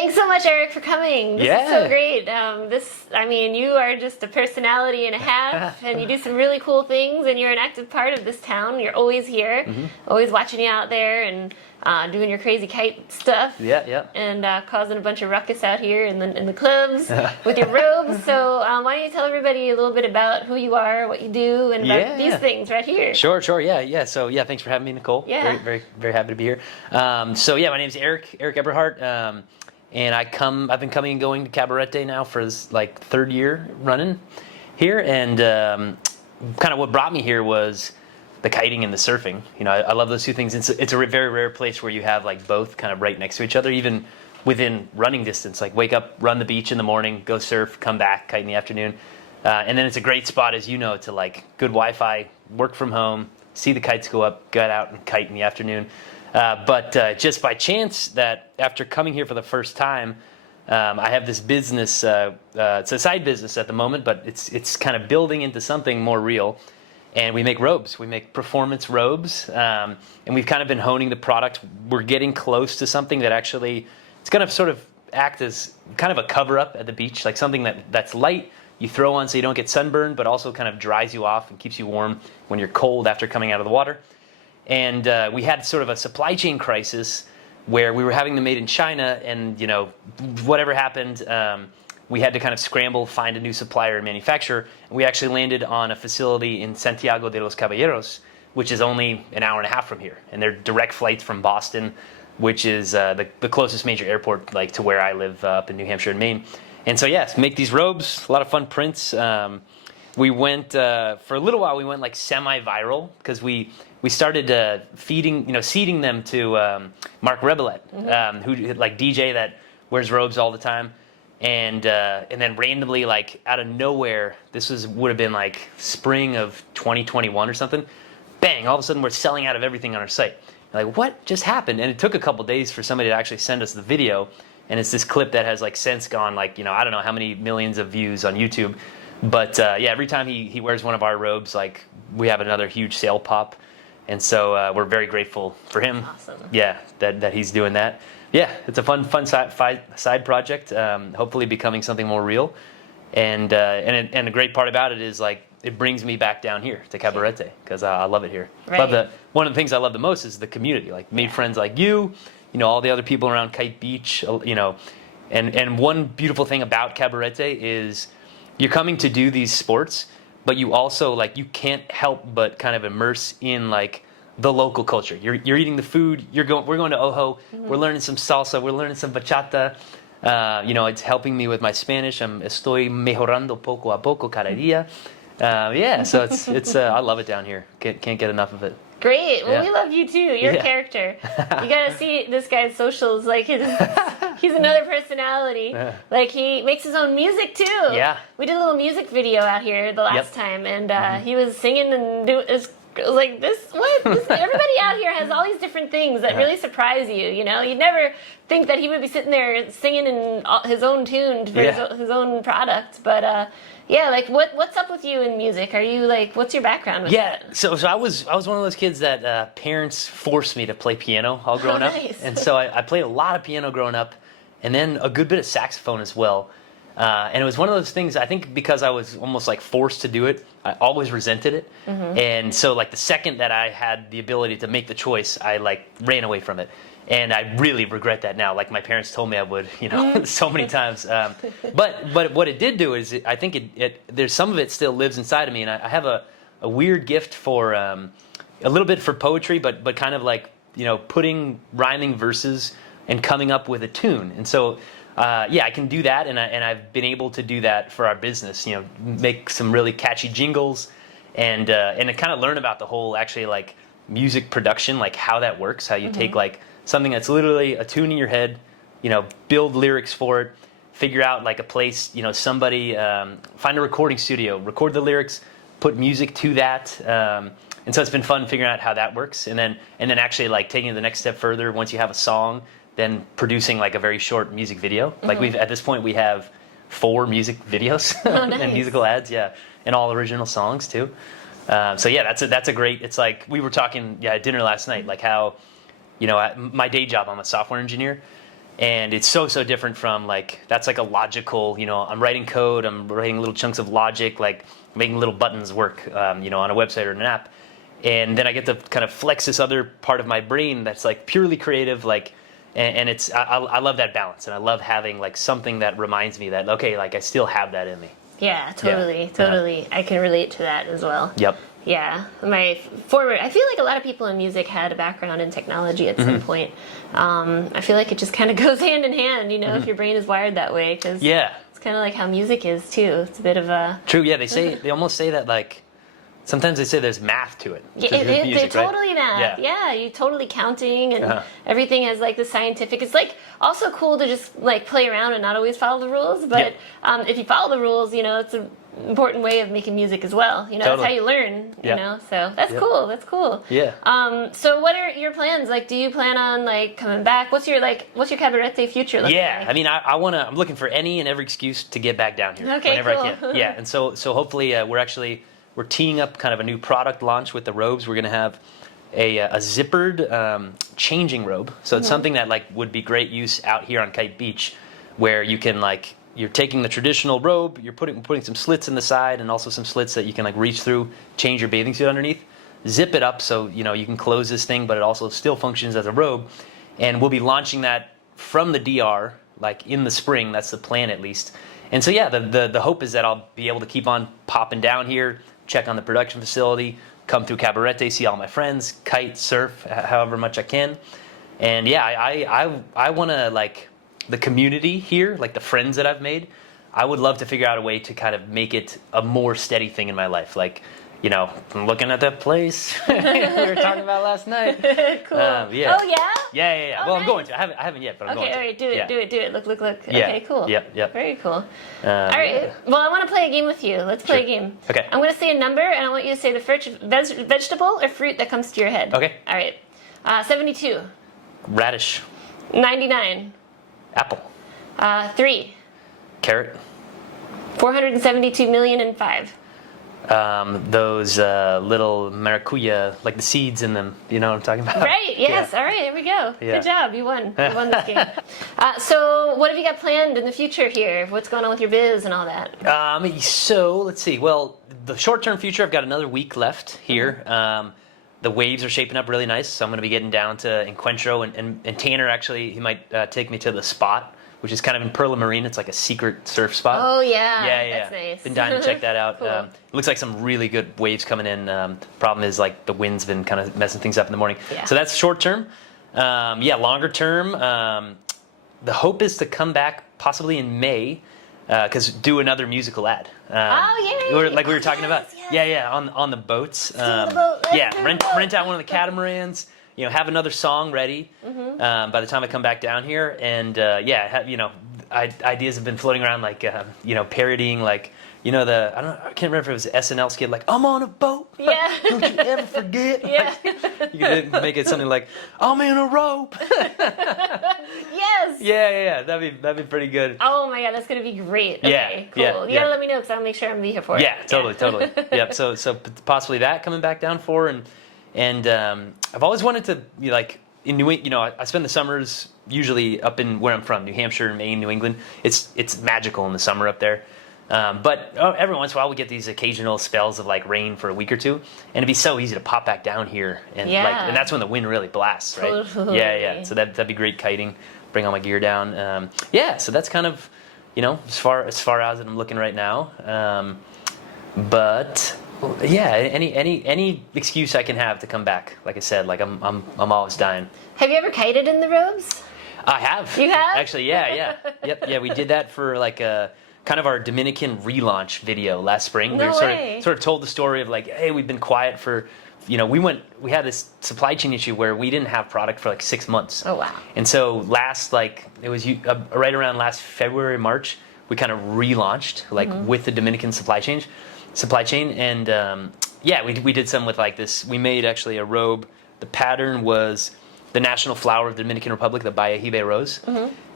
Thanks so much, Eric, for coming. This is so great. You are just a personality and a half, and you do some really cool things, and you're an active part of this town. You're always here, always watching you out there, and doing your crazy kite stuff. And causing a bunch of ruckus out here in the clubs with your robes. So why don't you tell everybody a little bit about who you are, what you do, and about these things right here. Sure. So thanks for having me, Nicole. Very, very happy to be here. My name is Eric Eberhardt. And I've been coming and going to Cabarete now for this like third year running here, and kind of what brought me here was the kiting and the surfing. You know, I love those two things. It's a very rare place where you have like both kind of right next to each other, even within running distance. Like wake up, run the beach in the morning, go surf, come back, kite in the afternoon, and then it's a great spot, as you know, to like good Wi-Fi, work from home, see the kites go up, get out and kite in the afternoon. But just by chance that after coming here for the first time, I have this business, it's a side business at the moment, but it's kind of building into something more real. And we make robes. We make performance robes. And we've kind of been honing the product. We're getting close to something that actually, it's going to sort of act as kind of a cover-up at the beach, like something that's light, you throw on so you don't get sunburned, but also kind of dries you off and keeps you warm when you're cold after coming out of the water. And we had sort of a supply chain crisis where we were having them made in China, and whatever happened, we had to kind of scramble, find a new supplier and manufacturer. And we actually landed on a facility in Santiago de los Caballeros, which is only an hour and a half from here. And they're direct flights from Boston, which is the closest major airport like to where I live up in New Hampshire and Maine. And so make these robes, a lot of fun prints. We went for a little while. We went like semi-viral because we started seeding them to Marc who like DJ that wears robes all the time, and then randomly, like out of nowhere, would have been like spring of 2021 or something. Bang! All of a sudden, we're selling out of everything on our site. Like, what just happened? And it took a couple days for somebody to actually send us the video, and it's this clip that has like since gone like I don't know how many millions of views on YouTube. But every time he wears one of our robes, like we have another huge sale pop. And so we're very grateful for him. Awesome. Yeah, that he's doing that. Yeah, it's a fun side project. Hopefully becoming something more real. And the great part about it is like it brings me back down here to Cabarete because I love it here. Right. One of the things I love the most is the community. Like made friends like you, all the other people around Kite Beach. And one beautiful thing about Cabarete is you're coming to do these sports, but you also you can't help but kind of immerse in like the local culture. You're eating the food. We're going to Ojo. We're learning some salsa. We're learning some bachata. It's helping me with my Spanish. Estoy mejorando poco a poco cada día. So it's I love it down here. Can't get enough of it. Great. Well, we love you too. You're a character. You gotta see this guy's socials. Like he's another personality. Like he makes his own music too. Yeah. We did a little music video out here the last time, and he was singing and it was like this. What? Everybody out here has all these different things that really surprise you. You'd never think that he would be sitting there singing in his own tune for his own product, but. What's up with you in music? Are you what's your background with that? So I was one of those kids that parents forced me to play piano all growing up, and so I played a lot of piano growing up, and then a good bit of saxophone as well. And it was one of those things, I think because I was almost like forced to do it, I always resented it. And so the second that I had the ability to make the choice, I ran away from it. And I really regret that now. Like my parents told me I would, so many times. But what it did do is I think there's some of it still lives inside of me. And I have a weird gift for a little bit for poetry, but kind of putting rhyming verses and coming up with a tune. And so, I can do that. And I've been able to do that for our business, make some really catchy jingles and kind of learn about the whole actually music production, how that works, how you take something that's literally a tune in your head, build lyrics for it, figure out a place, somebody, find a recording studio, record the lyrics, put music to that. And so it's been fun figuring out how that works. And then actually taking it the next step further, once you have a song, then producing a very short music video. At this point we have 4 music videos and musical ads. Yeah. And all original songs too. That's a great, it's we were talking at dinner last night, how, my day job, I'm a software engineer, And it's so different from like, that's like a logical, I'm writing code, I'm writing little chunks of logic, like making little buttons work, on a website or an app. And then I get to kind of flex this other part of my brain that's like purely creative, like, and it's, I love that balance. And I love having like something that reminds me that, okay, like I still have that in me. Yeah, totally. I can relate to that as well. Yep. Yeah, I feel like a lot of people in music had a background in technology at some point. I feel like it just kind of goes hand in hand, if your brain is wired that way, because it's kind of like how music is too. It's a bit of a... True, yeah, they almost say that like, sometimes they say there's math to it. Yeah, they're totally math. Yeah, you're totally counting, and everything has like the scientific. It's like also cool to just like play around and not always follow the rules. But if you follow the rules, it's an important way of making music as well. That's how you learn. So that's cool. That's cool. Yeah. So what are your plans? Like, do you plan on like coming back? What's your Cabarete future looking like? I mean, I'm looking for any and every excuse to get back down here whenever I can. Yeah, and so hopefully we're teeing up kind of a new product launch with the robes. We're going to have a zippered changing robe. So it's something that like would be great use out here on Kite Beach, where you can like, you're taking the traditional robe, you're putting some slits in the side and also some slits that you can like reach through, change your bathing suit underneath, zip it up so you can close this thing, but it also still functions as a robe. And we'll be launching that from the DR like in the spring. That's the plan at least. And so the hope is that I'll be able to keep on popping down here, check on the production facility, come through Cabarete, see all my friends, kite, surf, however much I can. And I want to like the community here, like the friends that I've made, I would love to figure out a way to kind of make it a more steady thing in my life. Like, I'm looking at that place we were talking about last night. Cool. Yeah. Oh, yeah? Yeah. Oh, well, nice. I'm going to. I haven't yet, but I'm going to. Okay, all right, do it. Look. Yeah. Okay, cool. Yep. Very cool. All right, well, I want to play a game with you. Let's play a game. Okay. I'm going to say a number, and I want you to say the first vegetable or fruit that comes to your head. Okay. All right. 72. Radish. 99. Apple. 3. Carrot. 472,000,005. Those little maracuya, like the seeds in them. You know what I'm talking about? Right, yes. Yeah. All right, here we go. Yeah. Good job. You won. You won this game. So what have you got planned in the future here? What's going on with your biz and all that? So let's see. Well, the short-term future, I've got another week left here. The waves are shaping up really nice, so I'm going to be getting down to Encuentro, and Tanner actually, he might take me to the spot, which is kind of in Perla Marina. It's like a secret surf spot. Oh, yeah. Yeah. That's nice. Been dying to check that out. Cool. It looks like some really good waves coming in. Problem is, like, the wind's been kind of messing things up in the morning. Yeah. So that's short term. Longer term, the hope is to come back possibly in May, because do another musical ad. We were talking about. Yes. Yeah, on the boats. The boat. Rent out one of the catamarans. Have another song ready by the time I come back down here, and ideas have been floating around, like parodying, like I can't remember if it was an SNL skit, like I'm on a boat. Yeah. Don't you ever forget. Yeah. Like, you could make it something like I'm in a rope. Yes. Yeah. That'd be pretty good. Oh my god, that's gonna be great. Okay, Yeah. cool. You gotta let me know because I'll make sure I'm gonna be here for it. Yeah, totally. Yeah. So possibly that coming back down for, and I've always wanted to be like in New England. I spend the summers usually up in where I'm from, New Hampshire, Maine, New England. It's magical in the summer up there. But every once in a while we get these occasional spells of like rain for a week or two, and it'd be so easy to pop back down here, and and that's when the wind really blasts, right? Totally. Yeah. So that'd be great kiting. Bring all my gear down. So that's kind of as far as I'm looking right now. But yeah, any excuse I can have to come back. Like I said, like I'm always dying. Have you ever kited in the robes? I have. You have? Actually, yeah. Yep. Yeah, we did that for like a kind of our Dominican relaunch video last spring. No we way. sort of told the story of like, hey, we've been quiet for, we had this supply chain issue where we didn't have product for like 6 months. Oh wow. And so right around last February, March, we kind of relaunched with the Dominican supply chain, and we did some with like this. We made actually a robe. The pattern was the national flower of the Dominican Republic, the Bayahibe rose.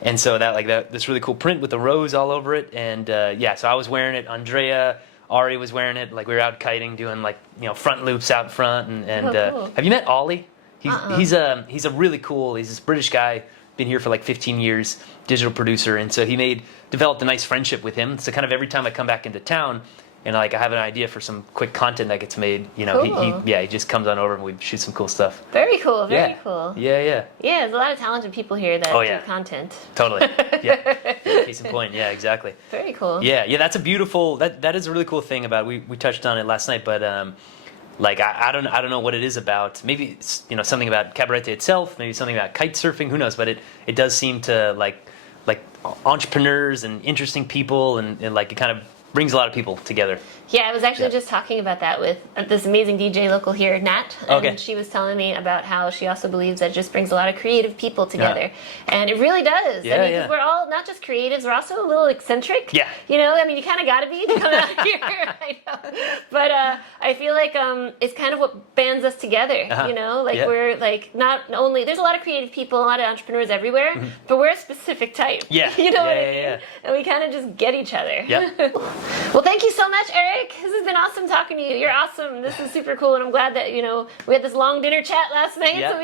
And so this really cool print with the rose all over it. And so I was wearing it. Andrea, Ari was wearing it. Like we were out kiting, doing like front loops out front. And cool. Have you met Ollie? He's a really cool. He's this British guy, been here for like 15 years, digital producer, and so he developed a nice friendship with him. So kind of every time I come back into town, and like I have an idea for some quick content that gets made, you know, cool. he just comes on over and we shoot some cool stuff. Very cool, very cool. Yeah. Yeah, there's a lot of talented people here that do content. Totally. Yeah. Case in point. Yeah, exactly. Very cool. Yeah. That's a beautiful. That is a really cool thing about. We touched on it last night, but like I don't know what it is about. Maybe it's, you know, something about Cabarete itself. Maybe something about kite surfing. Who knows? But it does seem to like entrepreneurs and interesting people and like it kind of brings a lot of people together. Yeah, I was actually just talking about that with this amazing DJ local here, Nat, and she was telling me about how she also believes that it just brings a lot of creative people together, and it really does. Yeah, I mean, we're all not just creatives; we're also a little eccentric. Yeah, you know, I mean, you kind of got to be to come out here. I know, but I feel like it's kind of what bands us together. You know, like we're like not only there's a lot of creative people, a lot of entrepreneurs everywhere, but we're a specific type. Yeah, you know what I mean? And we kind of just get each other. Yeah. Well, thank you so much, Eric. This has been awesome talking to you. You're awesome. This is super cool, and I'm glad that, you know, we had this long dinner chat last night, so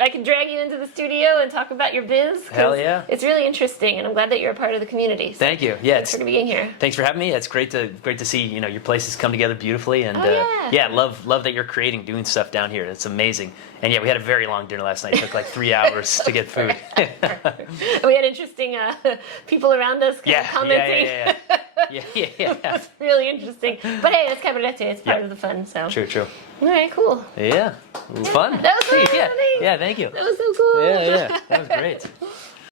I can drag you into the studio and talk about your biz. Hell yeah! It's really interesting, and I'm glad that you're a part of the community. So thank you. Yeah, thanks for being here. Thanks for having me. It's great to see, you know, your places come together beautifully, and love that you're doing stuff down here. It's amazing. And yeah, we had a very long dinner last night. It took like 3 hours to get food. We had interesting people around us commenting. Yeah. That's really interesting. But hey, it's Cabarete. It's part of the fun. So True. All right, cool. Yeah, it was fun. That was fun. Yeah, thank you. That was so cool. Yeah, that was great.